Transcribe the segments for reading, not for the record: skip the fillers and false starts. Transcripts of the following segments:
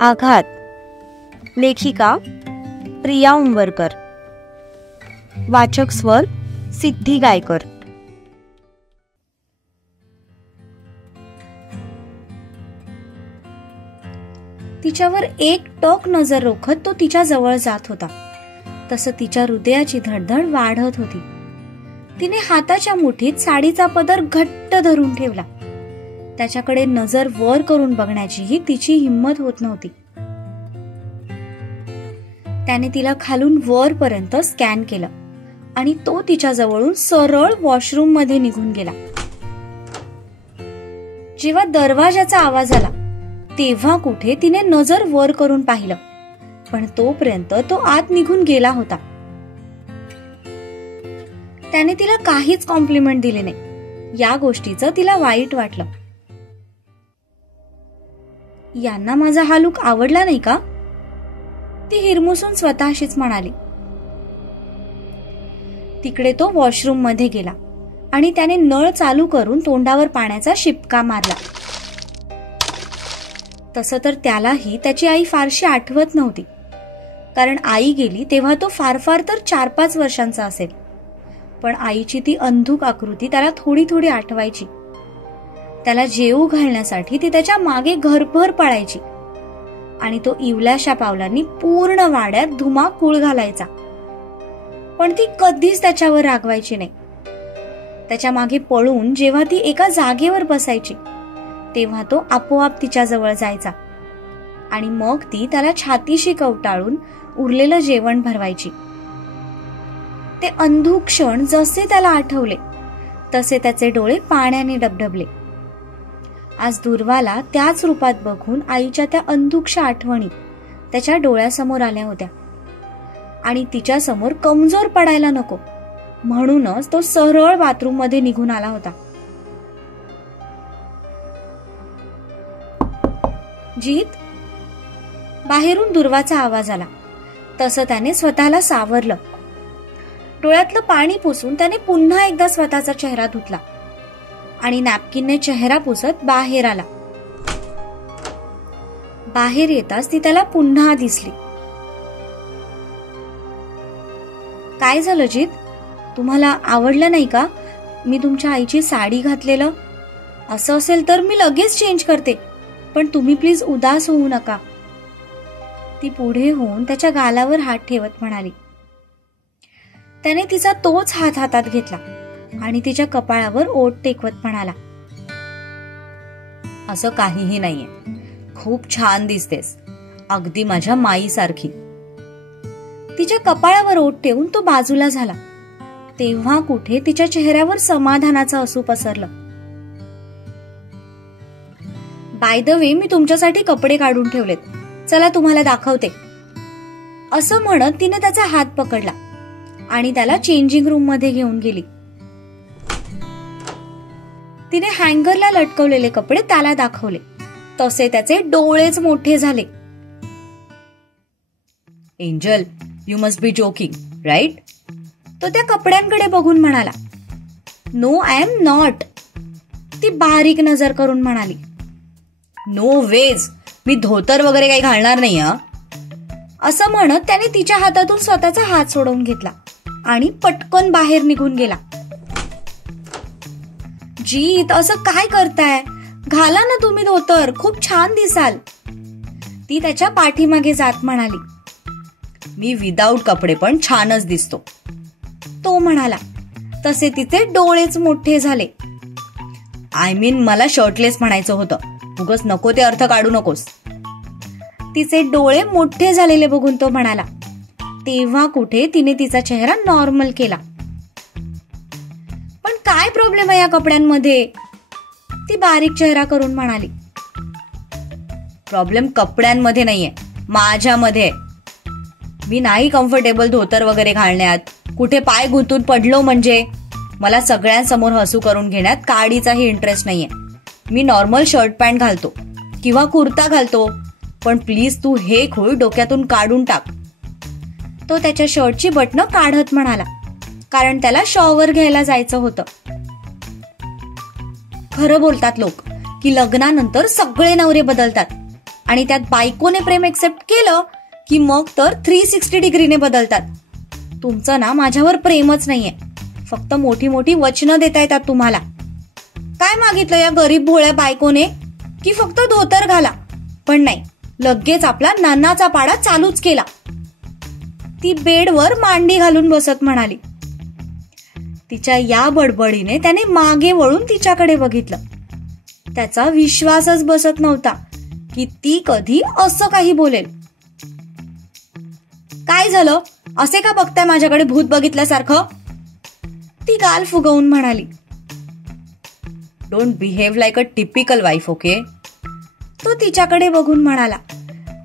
आघात. लेखिका प्रिया उंबरकर. वाचक स्वर सिद्धी गायकर. तिच्यावर एक टक नजर रोखत तो तिच्या जवळ जात होता. तसं तिच्या हृदयाची धडधड वाढत होती. तिने हाताच्या मुठीत साडीचा पदर घट्ट धरून ठेवला. त्याच्याकडे नजर वर करून बघण्याचीही तिची हिंमत होत नव्हती. त्याने तिला खालून वर पर्यंत स्कॅन केलं आणि तो तिच्या जवळून सरळ वॉशरूम मध्ये निघून गेला. जेव्हा दरवाजाचा आवाज आला तेव्हा कुठे तिने नजर वर करून पाहिलं, पण तोपर्यंत तो आत निघून गेला होता. त्याने तिला काहीच कॉम्प्लिमेंट दिले नाही. या गोष्टीचं तिला वाईट वाटलं. यांना माझा हा लुक आवडला नाही का? ती हिरमुसून स्वतःशीच म्हणाली. तिकडे तो वॉशरूम मध्ये गेला आणि त्याने नळ चालू करून तोंडावर पाण्याचा शिपका मारला. तसं तर त्यालाही त्याची आई फारशी आठवत नव्हती, कारण आई गेली तेव्हा तो फार फार तर 4-5 वर्षांचा असेल. पण आईची ती अंधुक आकृती त्याला थोडी थोडी आठवायची. त्याला जेवू घालण्यासाठी ती त्याच्या मागे घरभर पळायची आणि तो इवल्याशा पावलांनी पूर्ण वाड्यात धुमाकूळ घालायचा. पण ती कधीच त्याच्यावर रागवायची नाही. त्याच्या मागे पळून जेव्हा ती एका जागेवर बसायची तेव्हा तो आपोआप तिच्या जवळ जायचा आणि मग ती त्याला छातीशी कवटाळून उरलेलं जेवण भरवायची. ते अंधुक क्षण जसे त्याला आठवले तसे त्याचे डोळे पाण्याने डबडबले. आज दुर्वाला त्याच रूपात बघून आईच्या त्या अंधुकशा आठवणी त्याच्या डोळ्यासमोर आल्या होत्या आणि तिच्या समोर कमजोर पडायला नको म्हणूनच तो सरळ बाथरूम मध्ये निघून आला होता. जीत, बाहेरून दुर्वाचा आवाज आला. तसं त्याने स्वतःला सावरलं. डोळ्यातलं पाणी पुसून त्याने पुन्हा एकदा स्वतःचा चेहरा धुतला आणि नॅपकिनने चेहरा पुसत बाहेर आला. बाहेर येताच ती त्याला पुन्हा दिसली. काय झालं जीत? तुम्हाला आवडलं नाही का मी तुमच्या आईची साडी घातलेलं? असं असेल तर मी लगेच चेंज करते, पण तुम्ही प्लीज उदास होऊ नका. ती पुढे होऊन त्याच्या गालावर हात ठेवत म्हणाली. त्याने तिचा तोच हात हातात घेतला आणि तिच्या कपाळावर ओठ टेकवत म्हणाला, असं काहीही नाहीये. खूप छान दिसतेस, अगदी माझ्या माईसारखी. तिच्या कपाळावर ओठ ठेवून तो बाजूला झाला. तेव्हा कुठे तिच्या चेहऱ्यावर समाधानाचं असू पसरलं. बाय द वे, मी तुमच्यासाठी कपडे काढून ठेवलेत, चला तुम्हाला दाखवते. असं म्हणत तिने त्याचा हात पकडला आणि त्याला चेंजिंग रूम मध्ये घेऊन गेली. तिने हँगरला लटकवलेले कपडे त्याला दाखवले. तसे त्याचे डोळेच मोठे झाले. Angel, you must be joking, right? तो त्या कपड्यांकडे बघून म्हणाला. No, I am not. ती बारीक नजर करून म्हणाली. नो वेज, मी धोतर वगैरे काही घालणार नाही. असं म्हणत त्याने तिच्या हातातून स्वतःचा हात सोडवून घेतला आणि पटकन बाहेर निघून गेला. जीत, असं काय करताय? घाला ना तुम्ही धोतर, खूप छान दिसाल. ती त्याच्या पाठीमागे जात म्हणाली. मी विदाऊट कपडे पण छानच दिसतो, तो म्हणाला. तसे तिचे डोळेच मोठे झाले. आय मीन, मला शर्टलेस म्हणायचं होतं. उगाच नको ते अर्थ काढू नकोस. तिचे डोळे मोठे झालेले बघून तो म्हणाला. तेव्हा कुठे तिने तिचा चेहरा नॉर्मल केला. पण काय प्रॉब्लेम आहे या कपड्यांमध्ये? ती बारीक चेहरा करून म्हणाली. प्रॉब्लेम कपड्यांमध्ये नाहीये, माझ्यामध्ये. मी नाही कम्फर्टेबल धोतर वगैरे घालण्यात. कुठे पाय गुंतून पडलो म्हणजे मला सगळ्यांसमोर हसू करून घेण्यात काडीचाही इंटरेस्ट नाहीये. मी नॉर्मल शर्ट पॅन्ट घालतो किंवा कुर्ता घालतो, पण प्लीज तू हे खूळ डोक्यातून काढून टाक. तो त्याच्या शर्टची बटणं काढत म्हणाला, कारण त्याला शॉवर घ्यायला जायचं होतं. खरं बोलतात लोक की लग्नानंतर सगळे नवरे बदलतात आणि त्यात बायकोने प्रेम एक्सेप्ट केलं की मग तर 360 डिग्रीने बदलतात. तुमचं ना माझ्यावर प्रेमच नाहीये, फक्त मोठी मोठी वचनं देता येतात तुम्हाला. काय मागितलं या गरीब भोळ्या बायकोने की फक्त धोतर घाला, पण नाही, लगेच आपला नानाचा पाडा चालूच केला. ती बेडवर मांडी घालून बसत म्हणाली. तिच्या या बडबडीने त्याने मागे वळून तिच्याकडे बघितलं. त्याचा विश्वासच बसत नव्हता की ती कधी असं काही बोलेल. काय झालं, असे का बघताय माझ्याकडे भूत बघितल्यासारखं? ती गाल फुगवून म्हणाली. Don't behave like a typical wife, okay? तो तिच्याकडे बघून म्हणाला.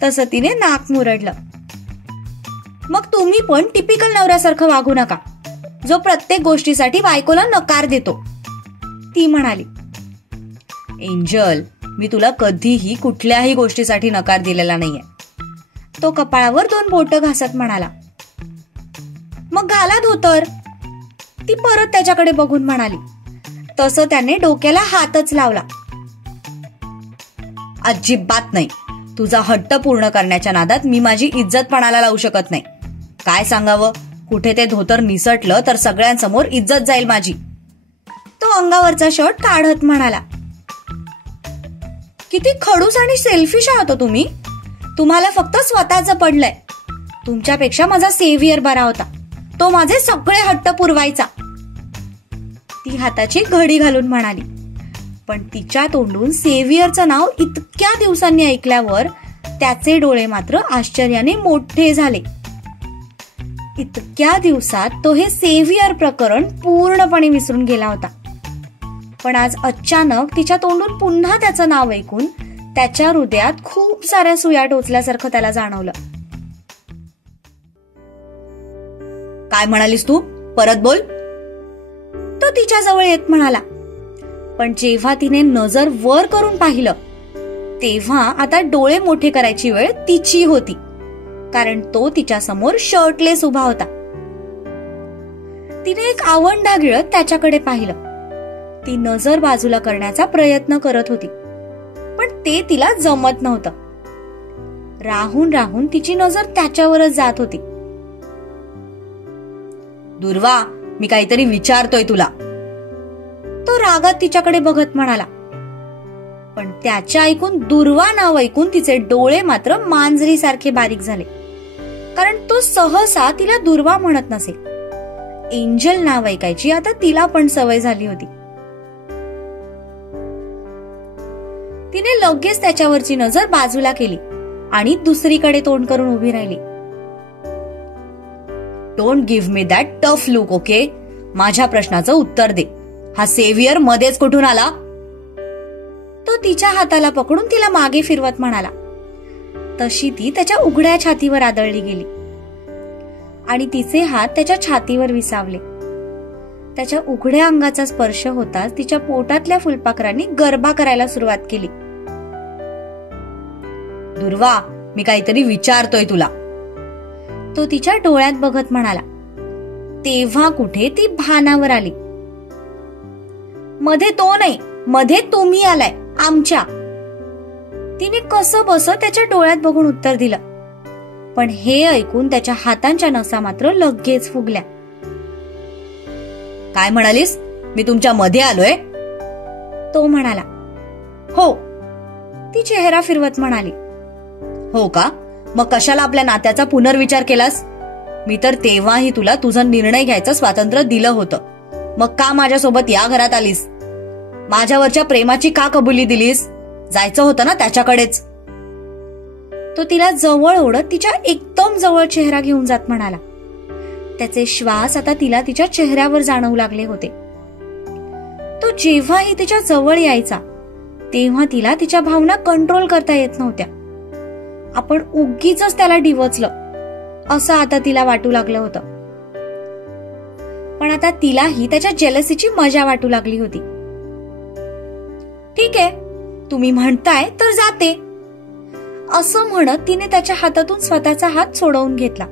तसं तिने नाक मुरडलं. मग तुम्ही पण टिपिकल नवऱ्यासारखं वागू नका, जो प्रत्येक गोष्टीसाठी बायकोला नकार देतो, ती म्हणाली. एंजल, मी तुला कधीही कुठल्याही गोष्टीसाठी नकार दिलेला नाहीये. तो कपाळावर 2 बोटं घासत म्हणाला. मग घाला धोतर, ती परत त्याच्याकडे बघून म्हणाली. तसं त्याने डोक्याला हातच लावला. अजिबात नाही. तुझा हट्ट पूर्ण करण्याच्या नादात मी माझी इज्जत पणाला लावू शकत नाही. काय सांगावं, कुठे ते धोतर निसटलं तर सगळ्यांसमोर इज्जत जाईल माझी. तो अंगावरचा शर्ट काढत म्हणाला. किती खडूस आणि सेल्फिश आहात तुम्ही. तुम्हाला फक्त स्वतःच पडलंय. तुमच्यापेक्षा माझा सेव्हियर बरा होता, तो माझे सगळे हट्ट पुरवायचा, ती हाताची घडी घालून म्हणाली. पण तिच्या तोंडून सेव्हियरचं नाव इतक्या दिवसांनी ऐकल्यावर त्याचे डोळे मात्र आश्चर्याने मोठे झाले. इतक्या दिवसात तो हे सेव्हियर प्रकरण पूर्णपणे विसरून गेला होता. पण आज अचानक तिच्या तोंडून पुन्हा त्याचं नाव ऐकून त्याच्या हृदयात खूप साऱ्या सुया टोचल्यासारखं त्याला जाणवलं. काय म्हणालीस तू? परत बोल. तो तिच्या जवळ येत म्हणाला. पण जेव्हा तिने नजर वर करून पाहिलं तेव्हा आता डोळे मोठे करायची वेळ तिची होती, कारण तो तिच्या समोर शर्टलेस उभा होता. तिने एक आवंढा गिळत त्याच्याकडे पाहिलं. ती नजर बाजूला करण्याचा प्रयत्न करत होती, पण ते तिला जमत नव्हतं. राहून राहून तिची नजर त्याच्यावरच जात होती. दुर्वा, मी काहीतरी विचारतोय तुला, तो रागात तिच्याकडे बघत म्हणाला. पण त्याच्या ऐकून दुर्वा नाव ऐकून तिचे डोळे मात्र मांजरीसारखे बारीक झाले, कारण तो सहसा तिला दुर्वा म्हणत नसे. एंजल नाव ऐकायची आता तिला पण सवय झाली होती. तिने लगेच त्याच्यावरची नजर बाजूला केली आणि दुसरीकडे तोंड करून उभी राहिली. Don't give me that tough look, okay? माझ्या प्रश्नाचं उत्तर दे. हा सेव्हियर मध्येच कुठून आला? तो तिच्या हाताला पकडून तिला मागे फिरवत म्हणाला. तशी ती त्याच्या उघड्या छातीवर आदळली गेली आणि तिचे हात त्याच्या छातीवर विसावले. त्याच्या उघड्या अंगाचा स्पर्श होताच तिच्या पोटातल्या फुलपाखरांनी गरबा करायला सुरुवात केली. दुर्वा, मी काहीतरी विचारतोय तुला, तो तिच्या डोळ्यात बघत म्हणाला. तेव्हा कुठे ती भानावर आली. मध्ये तो नाही, मध्ये तुम्ही आलाय, आमच्या. तिने कसं बस त्याच्या डोळ्यात बघून उत्तर दिलं, पण हे ऐकून त्याच्या हातांच्या नसा मात्र लगेच फुगल्या. काय म्हणालीस? मी तुमच्या मध्ये आलोय? तो म्हणाला. हो, ती चेहरा फिरवत म्हणाली. हो का? मग कशाला आपल्या नात्याचा पुनर्विचार केलास? मी तर तेव्हाही तुला तुझा निर्णय घ्यायचं स्वातंत्र्य दिलं होतं. मग का माझ्यासोबत या घरात आलीस? माझ्यावरच्या प्रेमाची का कबुली दिलीस? जायचं होतं ना त्याच्याकडेच. तो तिला जवळ ओढत तिच्या एकदम जवळ चेहरा घेऊन जात म्हणाला. त्याचे श्वास आता तिला तिच्या चेहऱ्यावर जाणवू लागले होते. तो जेव्हाही तिच्या जवळ यायचा तेव्हा तिला तिच्या भावना कंट्रोल करता येत नव्हत्या. आपण उगीच त्याला डिवचलं असं आता तिला वाटू लागलं होतं. पण आता तिलाही त्याच्या जेलसीची मजा वाटू लागली होती. ठीक आहे, तुम्ही म्हणताय तर जाते, असं म्हणत तिने त्याच्या हातातून स्वतःचा हात सोडवून घेतला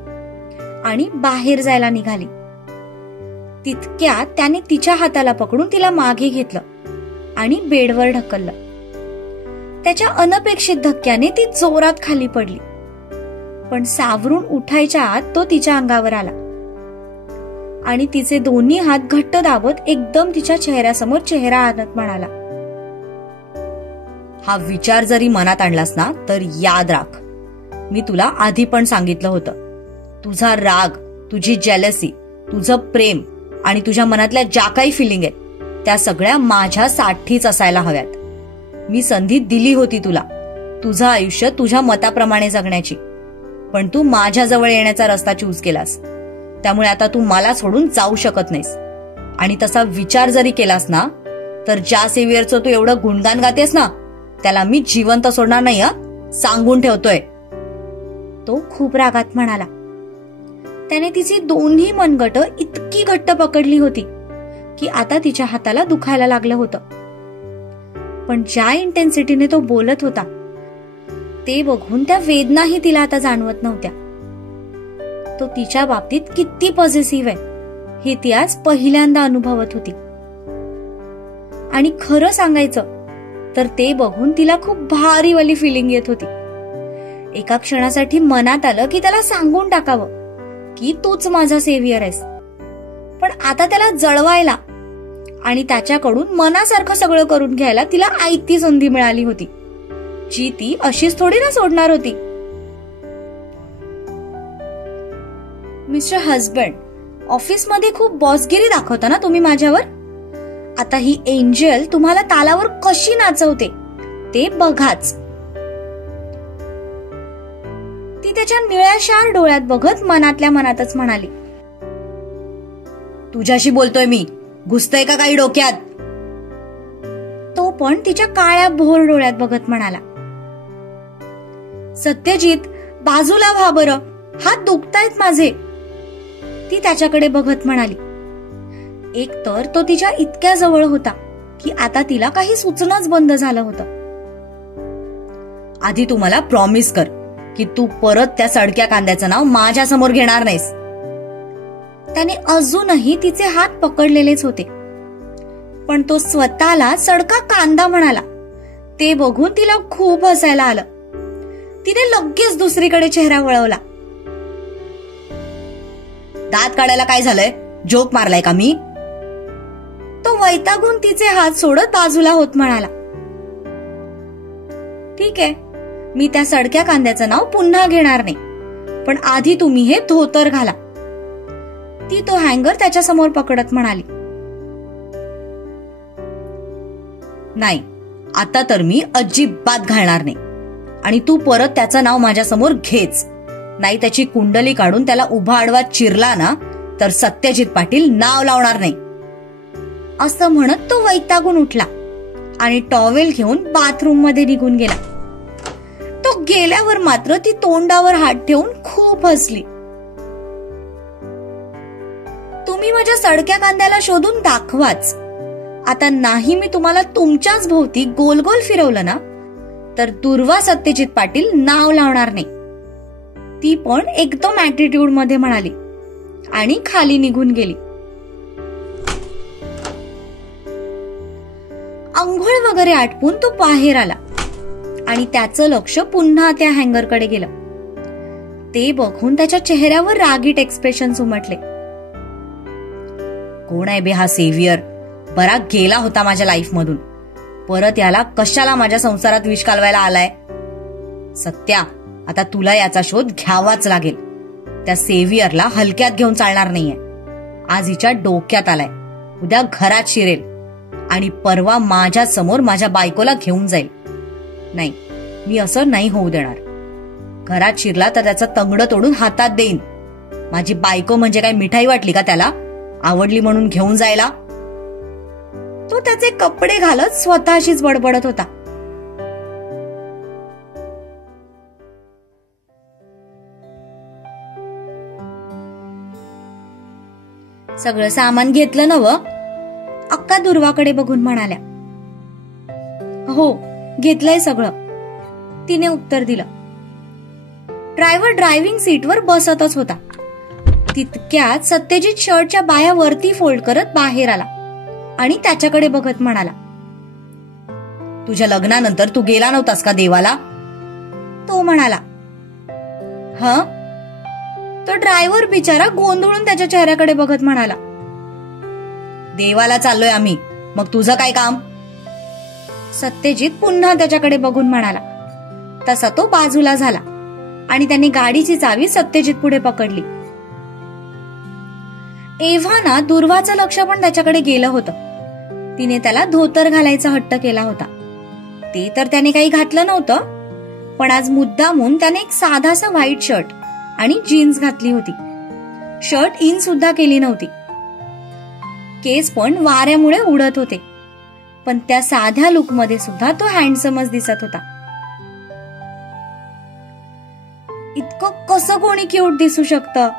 आणि बाहेर जायला निघाली. तितक्यात त्याने तिच्या हाताला पकडून तिला मागे घेतलं आणि बेडवर ढकललं. त्याच्या अनपेक्षित धक्क्याने ती जोरात खाली पडली, पण सावरून उठायच्या आत तो तिच्या अंगावर आला आणि तिचे दोन्ही हात घट्ट दाबत एकदम तिच्या चेहऱ्यासमोर चेहरा आणत म्हणाला, हा विचार जरी मनात आणलास ना तर याद राख, मी तुला आधी पण सांगितलं होतं, तुझा राग, तुझी जेलसी, तुझं प्रेम आणि तुझ्या मनातल्या ज्या काही फिलिंग आहेत त्या सगळ्या माझ्यासाठीच असायला हव्यात. मी संधी दिली होती तुला तुझं आयुष्य तुझ्या मताप्रमाणे जगण्याची, पण तू माझ्याजवळ येण्याचा रस्ता चूज केलास. त्यामुळे आता तू मला सोडून जाऊ शकत नाहीस. आणि तसा विचार जरी केलास ना तर ज्या सेव्हियरचं तू एवढं गुणगान गातेस ना त्याला मी जिवंत सोडणार नाही, सांगून ठेवतोय. तो खूप रागात म्हणाला. त्याने तिची दोन्ही मनगट इतकी घट्ट पकडली होती की आता तिच्या हाताला दुखायला लागलं होतं. पण ज्या इंटेन्सिटीने तो बोलत होता ते बघून त्या वेदनाही तिला आता जाणवत नव्हत्या. तो तिच्या बाबतीत किती पॉझिटिव्ह आहे हे ती आज पहिल्यांदा अनुभवत होती. आणि खरं सांगायचं तर ते बघून तिला खूप भारीवाली फिलिंग येत होती. एका क्षणासाठी मनात आलं की त्याला सांगून टाकावं की तूच माझा सेव्हियर आहेस, पण आता त्याला जळवायला आणि त्याच्याकडून मनासारखं सगळं करून घ्यायला तिला आयती संधी मिळाली होती, जी ती अशीच थोडी ना सोडणार होती. मिस्टर हजबंड, ऑफिसमध्ये खूप बॉसगिरी दाखवता ना तुम्ही माझ्यावर. आता ही एंजल तुम्हाला तालावर कशी नाचवते ते बघाच. ती त्याच्या निळ्याशार डोळ्यात बघत मनातल्या मनातच म्हणाली, तुझ्याशी बोलतोय मी, घुसतय का काही डोक्यात. तो पण तिच्या काळ्या भोर डोळ्यात बघत म्हणाला, सत्यजित बाजूला व्हा बरं, हात दुखतायत माझे. ती त्याच्याकडे बघत म्हणाली. एक तर तो तिच्या इतक्या जवळ होता की आता तिला काही सुचणंच बंद झालं होतं. आधी तू मला प्रॉमिस कर की तू परत त्या सडक्या कांद्याचं नाव माझ्या समोर घेणार नाहीस. त्याने अजूनही तिचे हात पकडलेलेच होते, पण तो स्वतःला सडका कांदा म्हणाला. ते बघून तिला खूप हसायला आलं. तिने लगेच दुसरीकडे चेहरा वळवला. दात काढायला काय झालंय, जोक मारलाय का मी. तो वैतागून तिचे हात सोडत बाजूला होत म्हणाला, ठीक आहे, मी त्या सडक्या कांद्याचं नाव पुन्हा घेणार नाही, पण आधी तुम्ही हे धोतर घाला. ती तो हँगर त्याच्या समोर पकडत म्हणाली, नाही, आता तर मी अजिबात घालणार नाही. आणि तू परत त्याचं नाव माझ्या समोर घेच, नाही त्याची कुंडली काढून त्याला उभा आडवा चिरला ना तर सत्यजित पाटील नाव लावणार नाही. असं म्हणत तो वैतागून उठला आणि टॉवेल घेऊन बाथरूम मध्ये निघून गेला. तो गेल्यावर मात्र ती तोंडावर हात ठेवून खूप हसली. तुम्ही माझ्या सडक्या कांद्याला शोधून दाखवाच. आता नाही मी तुम्हाला तुमच्याच भोवती गोल गोल फिरवलं ना तर दुर्वा सत्यजित पाटील नाव लावणार नाही. ती पण एकदम ऍटिट्यूड मध्ये म्हणाली आणि खाली निघून गेली. अंघोळ वगैरे आटपून तो बाहेर आला आणि त्याचं लक्ष पुन्हा त्या हँगरकडे गेलं. ते बघून त्याच्या चेहऱ्यावर रागीट एक्सप्रेशन उमटले. कोण आहे बे हा सेव्हियर, बरा गेला होता माझ्या लाईफ मधून, परत याला कशाला माझ्या संसारात विष कालवायला आलाय. सत्या, आता तुला याचा शोध घ्यावाच लागेल. त्या सेव्हियरला हलक्यात घेऊन चालणार नाहीये. आज हिच्या डोक्यात आलाय, उद्या घरात शिरेल आणि परवा माझ्या समोर माझ्या बायकोला घेऊन जाईल. नाही, मी असं नाही होऊ देणार. घरात शिरला तर त्याचं तंगडं तोडून हातात देईन. माझी बायको म्हणजे काय मिठाई वाटली का त्याला, आवडली म्हणून घेऊन जायला. तो त्याचे कपडे घालत स्वतःशीच बडबडत होता. सगळं सामान घेतलं नव? अक्का दुर्वाकडे बघून म्हणाल्या. हो, घेतलंय सगळं, तिने उत्तर दिलं. ड्रायव्हर ड्रायव्हिंग सीटवर बसतच होता. तितक्यात सत्यजित शर्टच्या बाया वरती फोल्ड करत बाहेर आला आणि त्याच्याकडे बघत म्हणाला, तुझ्या लग्नानंतर तू गेला नव्हतास का देवाला? तो म्हणाला. तो ड्रायव्हर बिचारा गोंधळून त्याच्या चेहऱ्याकडे बघत म्हणाला, देवाला चाललोय आम्ही, मग तुझं काय काम? सत्यजित पुन्हा त्याच्याकडे बघून म्हणाला. तसा तो बाजूला झाला आणि त्यांनी गाडीची चावी सत्यजित पुढे पकडली. एव्हाना दुर्वाचं लक्ष पण त्याच्याकडे गेलं होतं. तिने त्याला धोतर घालायचा हट्ट केला होता. ते तर त्याने काही घातलं नव्हतं, पण आज मुद्दामून त्याने एक साधासा व्हाईट शर्ट आणि जीन्स घातली होती. शर्ट इन सुद्धा केली नव्हती. केस पण वाऱ्यामुळे उडत होते, पण त्या साध्या लुकमध्ये सुद्धा तो हँडसमच दिसत होता. इतकं कसं कोणी क्यूट दिसू शकतं?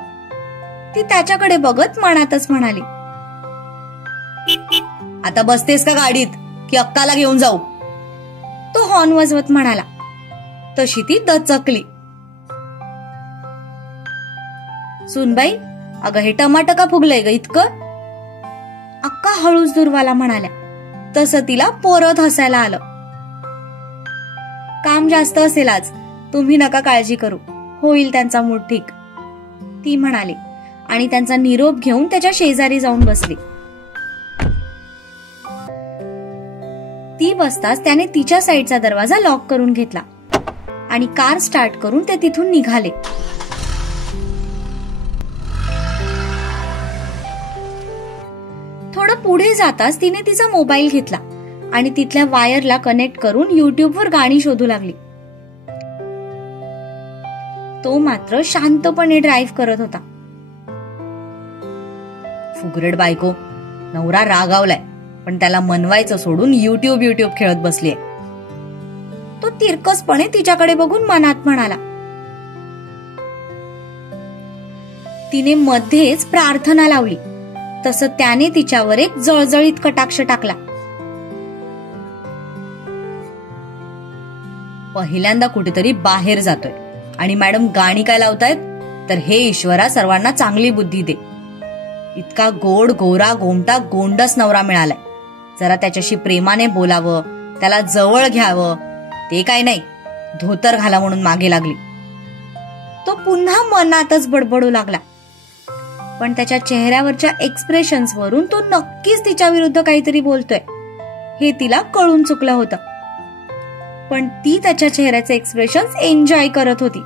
ती त्याच्याकडे बघत मनातच म्हणाली. आता बसतेस का गाडीत की अक्काला घेऊन जाऊ? तो हॉर्न वाजवत म्हणाला. तशी ती दचकली. सुनबाई, अगं हे टमाटर का फुगलंय ग इतकं? अक्का हळूच दुर्वाला म्हणाल्या. तसं तिला परत हसायला आलं. काम जास्त असेल आज, तुम्ही नका काळजी करू, होईल त्यांचा मूड ठीक, ती म्हणाली आणि त्यांचा निरोप घेऊन त्याच्या शेजारी जाऊन बसली. ती बसताच त्याने तिच्या साईडचा दरवाजा लॉक करून घेतला आणि कार स्टार्ट करून ते तिथून निघाले. थोडं पुढे जाताच तिने तिचा मोबाईल घेतला आणि तिथल्या वायरला कनेक्ट करून युट्यूबवर गाणी शोधू लागली. तो मात्र शांतपणे ड्राईव्ह करत होता. फुगरट बायको, नवरा रागावलाय पण त्याला मनवायचं सोडून युट्यूब खेळत बसलीये. तो तिरकसपणे तिच्याकडे बघून मनात म्हणाला. तिने मध्येच प्रार्थना लावली, तसं त्याने तिच्यावर एक जळजळीत कटाक्ष टाकला. पहिल्यांदा कुठेतरी बाहेर जातोय आणि मॅडम गाणी काय लावतायत? तर हे ईश्वरा सर्वांना चांगली बुद्धी दे. इतका गोड गोरा गोमटा गोंडस नवरा मिळालाय. जरा त्याच्याशी प्रेमाने बोलावं, त्याला जवळ घ्यावं, ते काय नाही, धोतर घाला म्हणून मागे लागली. तो पुन्हा मनातच बडबडू लागला, पण त्याच्या चेहऱ्यावरच्या एक्सप्रेशन्स वरून तो नक्कीच तिच्या विरुद्ध काहीतरी बोलतोय हे तिला कळून चुकलं होतं. पण ती त्याच्या चेहऱ्याचे एक्सप्रेशन्स एन्जॉय करत होती.